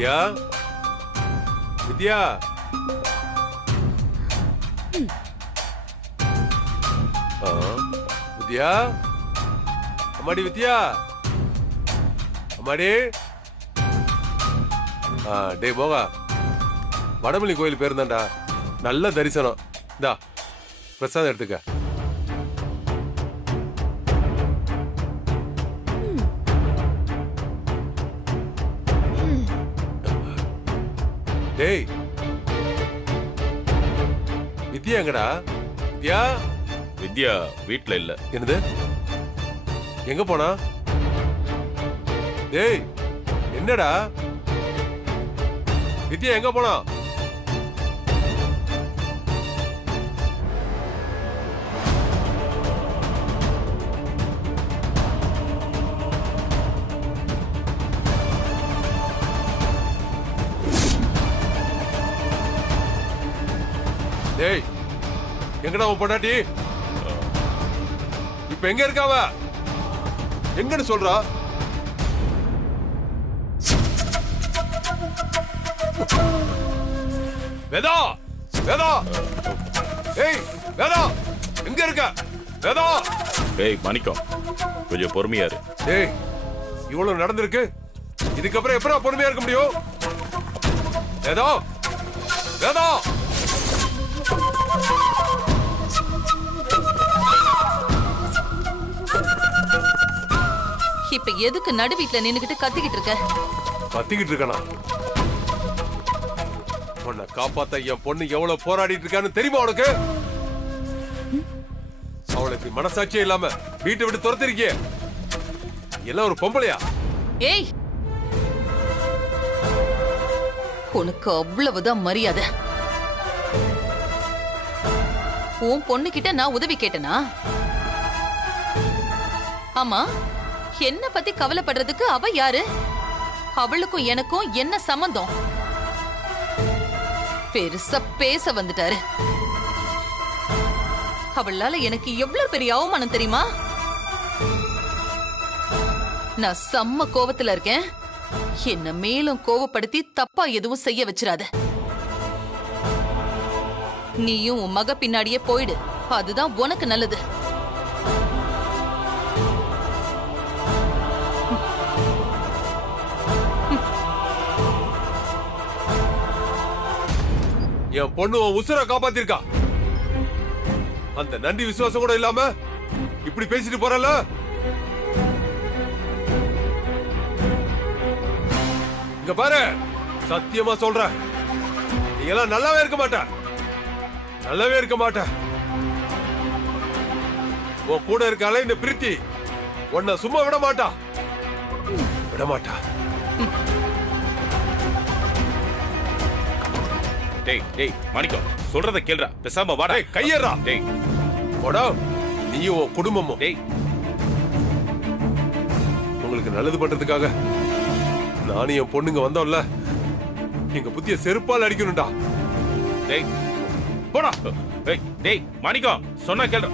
வித்யா வித்யா வித்யா அம்மாடி வித்யா அம்மாடி டே போகா வடமல்லி கோயில் பேருந்தாண்டா நல்ல தரிசனம் இந்தா பிரசாதம் எடுத்துக்க டேய் வித்யா எங்கடா வித்யா வித்யா வீட்ல இல்ல. என்னது எங்க போனா? டேய் என்னடா வித்யா எங்க போனா? டேய் எங்கடா உன் பொண்டாட்டி? இப்ப எங்க இருக்காவ? எங்கன்னு சொல்றா? வேதா வேதா ஏய் வேதா எங்க இருக்க? வேதா ஏய் மாணிக்கம் கொஞ்சம் பொறுமையா இரு. ஏய் இவ்வளவு நடந்திருக்கு, இதுக்கப்புறம் எப்படா பொறுமையா இருக்க முடியும்? வேதா வேதா இப்ப எதுக்கு நடு வீட்ல நின்னுகிட்டு கத்திக்கிட்டு இருக்க? கத்திக்கிட்டு இருக்கனா? உன்னை காப்பாத்த என் பொண்ணு எவ்வளவு போராடிட்டு இருக்கான்னு தெரியுமா உனக்கு? அவளுக்கு மனசாட்சியே இல்லாம வீட்டை விட்டு துரத்திருக்கிய எல்லாம் ஒரு பொம்பளையா? ஏய் உனக்கு அவ்வளவுதான் மரியாதை. உன் பொண்ணு கிட்ட நான் உதவி கேட்டனா? ஆமா, என்ன பத்தி கவலைப்படுறதுக்கு அவ யாரு? அவளுக்கும் எனக்கும் என்ன சம்பந்தம்? பெருசா பேச வந்துட்டாரு. அவளால எனக்கு எவ்வளவு பெரிய அவமானம் தெரியுமா? நான் செம்ம கோவத்துல இருக்கேன். என்ன மேலும் கோவப்படுத்தி தப்பா எதுவும் செய்ய வச்சிராத. நீயும் உன் மக பின்னாடியே போயிடு, அதுதான் உனக்கு நல்லது. என் பொண்ணு உசுர காப்பாத்திருக்கா. அந்த நன்றி விசுவாசம் கூட இல்லாம இப்படி பேசிட்டு போறல. இங்க பாரு, சத்தியமா சொல்றேன், நீங்க எல்லாம் நல்லாவே இருக்க மாட்ட. நல்லாவே இருக்க மாட்ட. உன் கூட இருக்கால இந்த பிரீத்தி உன்னை சும்மா விட மாட்டா. விட மாட்டா. டேய் டேய் மாணிக்கம் சொல்றத கேளுடா, பேசாம வாடா. கையேறா. டேய் போடா, நீயும் உன் குடும்பமும். டேய் உங்களுக்கு நல்லது பண்றதுக்காக நானும் என் பொண்ணுங்க வந்தோம்ல, எங்க புத்திய செருப்பால் அடிக்கணும்டா. டேய் போடா. டேய் டேய் மாணிக்கம் சொன்னா கேளுடா.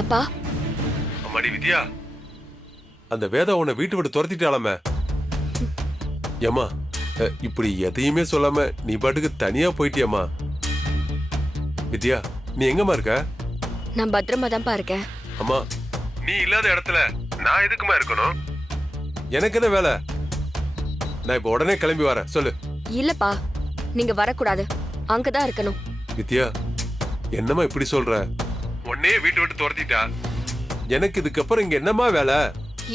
அப்பா. அம்மாடி வித்யா, அந்த வேதா உன்னை வீட்டு விட்டு துரத்திட்டாலாமே. ஏமா இப்படி எதையுமே சொல்லாம நீ பாட்டுக்கு தனியா போயிட்டியம்மா. வித்யா நீ எங்கம்மா இருக்க? நான் பத்திரமா தான்ப்பா இருக்கேன். அம்மா நீ இல்லாத இடத்துல நான் எதுக்குமா இருக்கணும்? எனக்கு என்ன வேலை? நான் இப்ப உடனே கிளம்பி வரேன். சொல்லு. இல்லப்பா, நீங்க வரக்கூடாது, அங்கதான் இருக்கணும். வித்யா என்னம்மா இப்படி சொல்ற? உன்னே வீட்டு விட்டு துரத்திட்டா, எனக்கு இதுக்கப்புறம் இங்க என்னம்மா வேலை?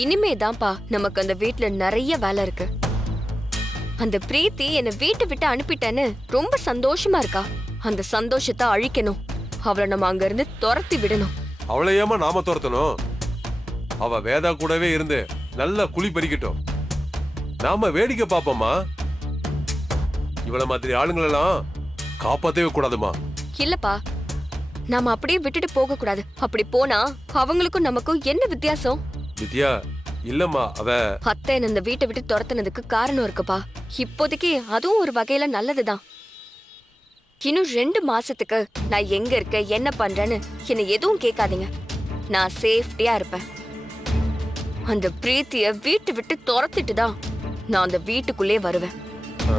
இனிமே தான்ப்பா நமக்கு அந்த வீட்ல நிறைய வேலை இருக்கு. அந்த பிரீத்தி என்னை வீட்டை விட்டு அனுப்பிட்டேன்னு ரொம்ப சந்தோஷமா இருக்கா. அந்த சந்தோஷத்தை அழிக்கணும். அவளை நம்ம அங்க இருந்து துரத்தி விடணும். அவளை ஏமா நாம துரத்தணும்? அவ வேதா கூடவே இருந்து நல்லா குழி பறிக்கட்டும், நாம வேடிக்கை பாப்போமா. இவள மாதிரி ஆளுங்களெல்லாம் காப்பாத்தவே கூடாதுமா. இல்லப்பா, நாம அப்படியே விட்டுட்டு போக கூடாது. அப்படி போனா அவங்களுக்கும் நமக்கும் என்ன வித்தியாசம்? வித்யா இல்லம்மா அவ அத்தை என்ன இந்த வீட்டை விட்டு துரத்துனதுக்கு காரணம் இருக்குப்பா. இப்போதைக்கு அதுவும் ஒரு வகையில நல்லதுதான். இன்னும் 2 மாசத்துக்கு நான் எங்க இருக்க என்ன பண்றேன்னு என்ன எதுவும் கேட்காதீங்க. நான் சேஃப்டியா இருப்பேன். அந்த பிரீத்திய வீட்டை விட்டு துரத்திட்டு தான் நான் அந்த வீட்டுக்குள்ளே வருவேன். ஆ,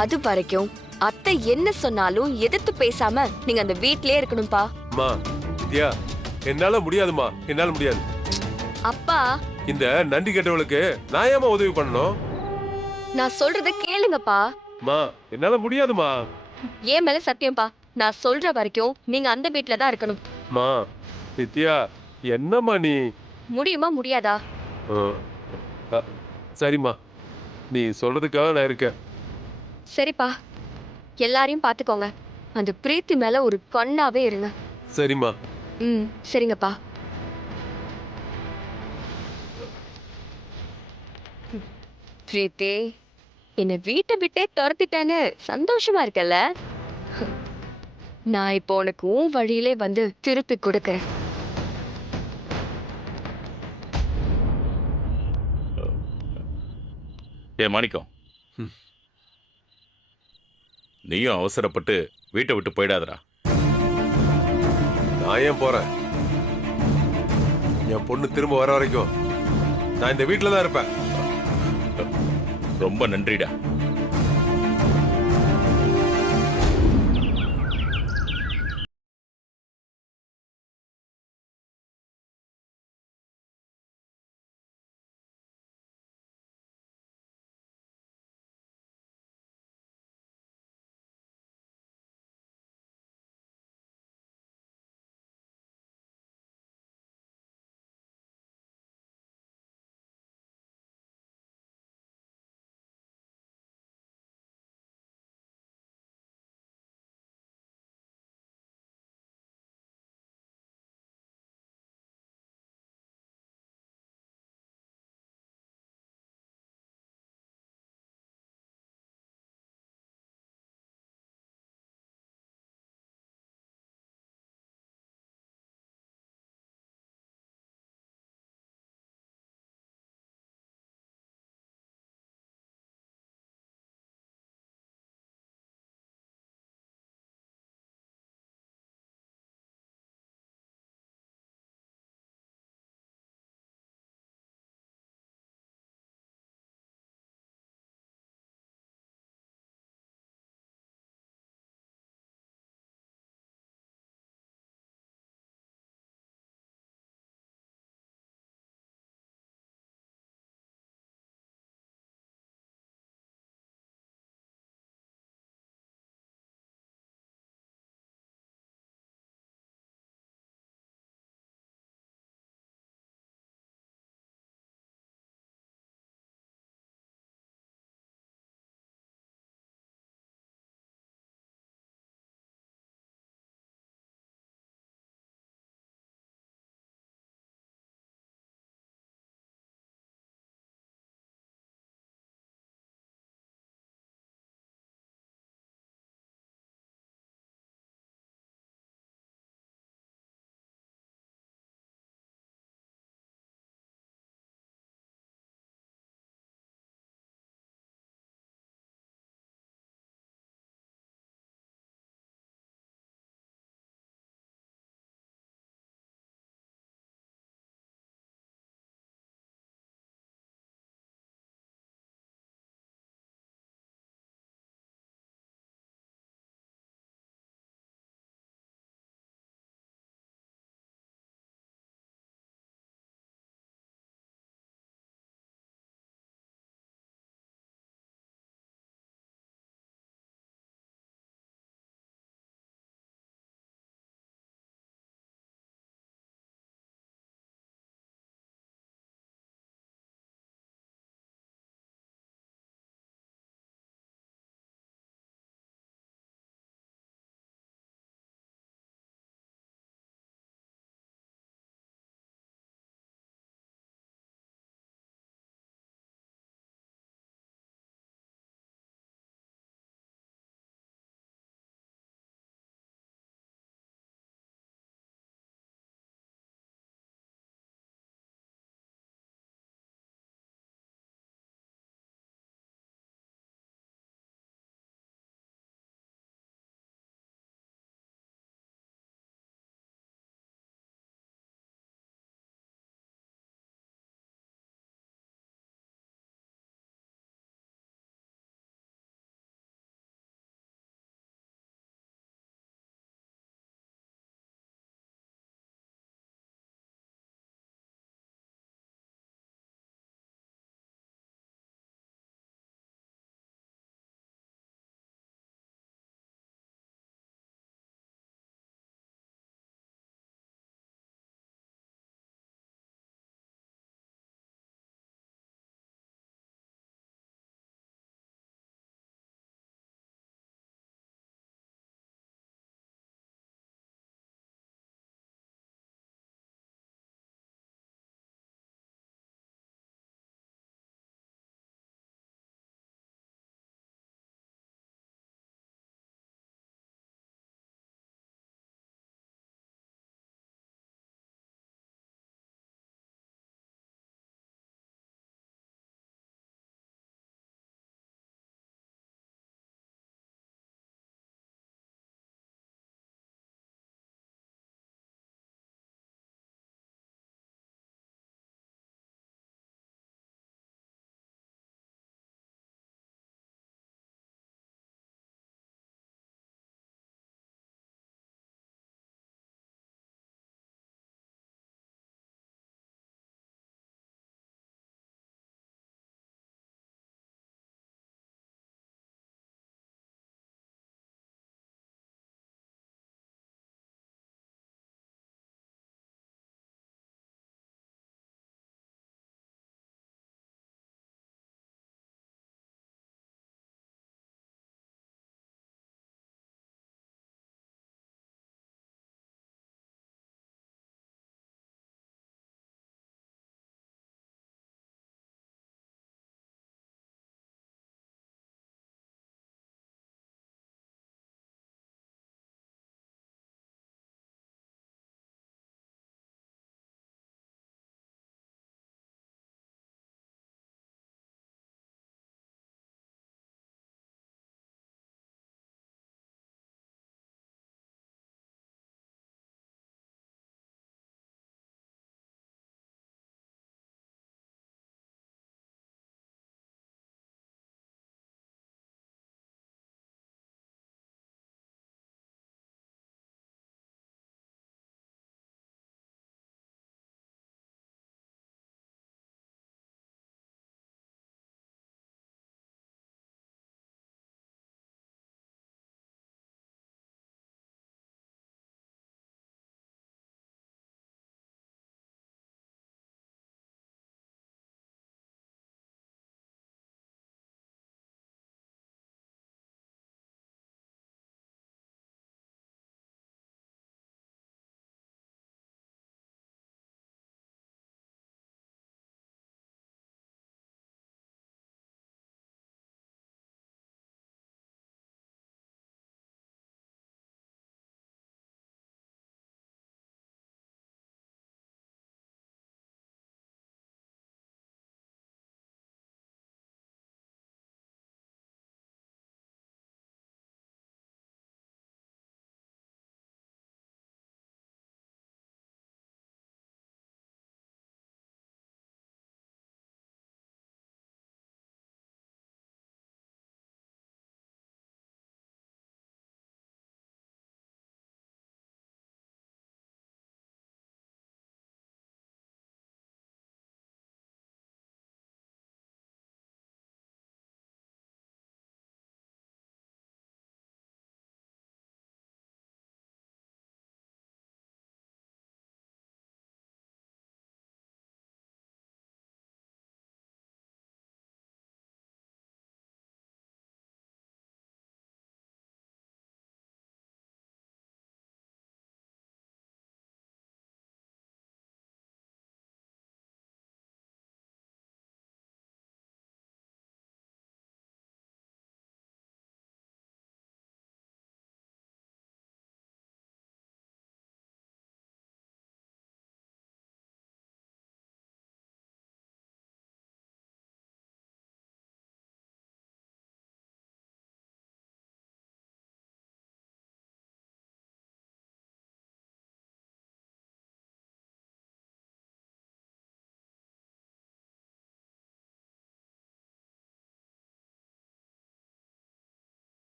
அது வரைக்கும் அத்தை என்ன சொன்னாலும் எதிர்த்து பேசாம நீங்க அந்த வீட்லயே இருக்கணும்பா. அம்மா வித்யா என்னால முடியாதுமா, என்னால முடியாது. அப்பா, இந்த நன்றி கெட்டவளுக்கு நான் ஏமா உதவி பண்ணணும்? நான் சொல்றத கேளுங்கப்பா. அம்மா என்னால முடியாதுமா. ஏன் மேல சத்தியம்பா. நான் சொல்ற வரைக்கும் நீங்க அந்த வீட்ல தான் இருக்கணும். அம்மா வித்யா என்னம்மா நீ? முடியுமா முடியாதா? ஆ, ஆ, சரிம்மா நீ சொல்றதுக்காக நான் இருக்கேன். சரிப்பா, எல்லாரையும் பாத்துக்கோங்க. அந்த பிரீத்தி மேல ஒரு கண்ணாவே இருங்க. சரிம்மா. சரிங்கப்பா. பிரீத்தி, என்ன வீட்டை விட்டே துரத்திட்டேன்னு சந்தோஷமா இருக்கல்ல? நான் இப்போ உனக்கு உன் வழியிலே வந்து திருப்பி கொடுக்கறேன். ஏ மாணிக்கம், ம். நீயும் அவசரப்பட்டு வீட்டை விட்டு போயிடாதடா. நான் ஏன் போறேன்? என் பொண்ணு திரும்ப வர வரைக்கும் நான் இந்த வீட்டில தான் இருப்பேன். ரொம்ப நன்றிடா.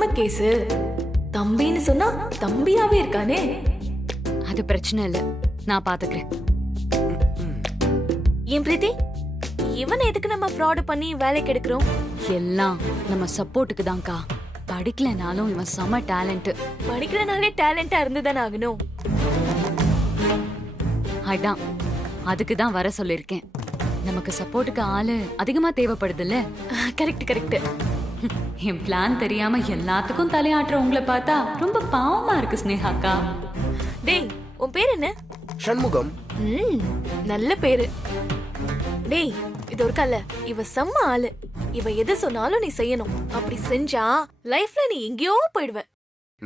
செம்ம கேஸ். தம்பின்னு சொன்னா தம்பியாவே இருக்கானே. அது பிரச்சனை இல்ல, நான் பாத்துக்கிறேன். ஏன் பிரீத்தி, இவன் எதுக்கு நம்ம ஃப்ராட் பண்ணி வேலைக்கு எடுக்கிறோம்? எல்லாம் நம்ம சப்போர்ட்டுக்கு தான்க்கா. படிக்கலனாலும் இவன் செம டேலண்ட். படிக்கிறனாலே டேலண்டா இருந்துதானே ஆகணும். அதான் அதுக்கு தான் வர சொல்லிருக்கேன். நமக்கு சப்போர்ட்டுக்கு ஆளு அதிகமா தேவைப்படுதுல்ல. Correct correct. என் பிளான் தெரியாம எல்லாத்துக்கும் தலையாட்டுற உங்களை பார்த்தா ரொம்ப பாவமா இருக்கு ஸ்னேகாக்கா. டேய், உன் பேர் என்ன? சண்முகம். நல்ல பேரு. டேய், இது ஒரு கல்ல. இவ செம்ம ஆளு. இவ எது சொன்னாலும் நீ செய்யணும். அப்படி செஞ்சா லைஃப்ல நீ எங்கேயோ போயிடுவ.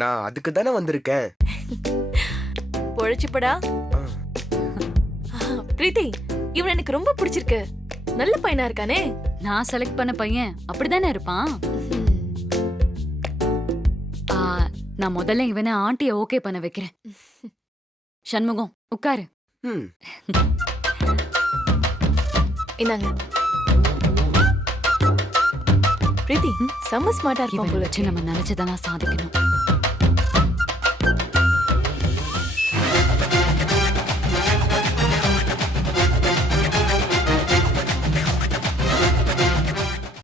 நான் அதுக்கு தானே வந்திருக்கேன். பொழைச்சுப்படா. பிரீத்தி, இவன் எனக்கு ரொம்ப பிடிச்சிருக்கு. நல்ல பையனா இருக்கானே. நான் செலக்ட் பண்ண பையன் அப்படிதானே இருப்பான். நான் முதல்ல இவனை ஆண்டிய ஓகே பண்ண வைக்கிறேன். சண்முகம் உட்காரு. என்னங்க பிரீத்தி, செம்ம ஸ்மார்ட்டா இருப்பான் போல. நம்ம நினைச்சதெல்லாம் சாதிக்கணும்.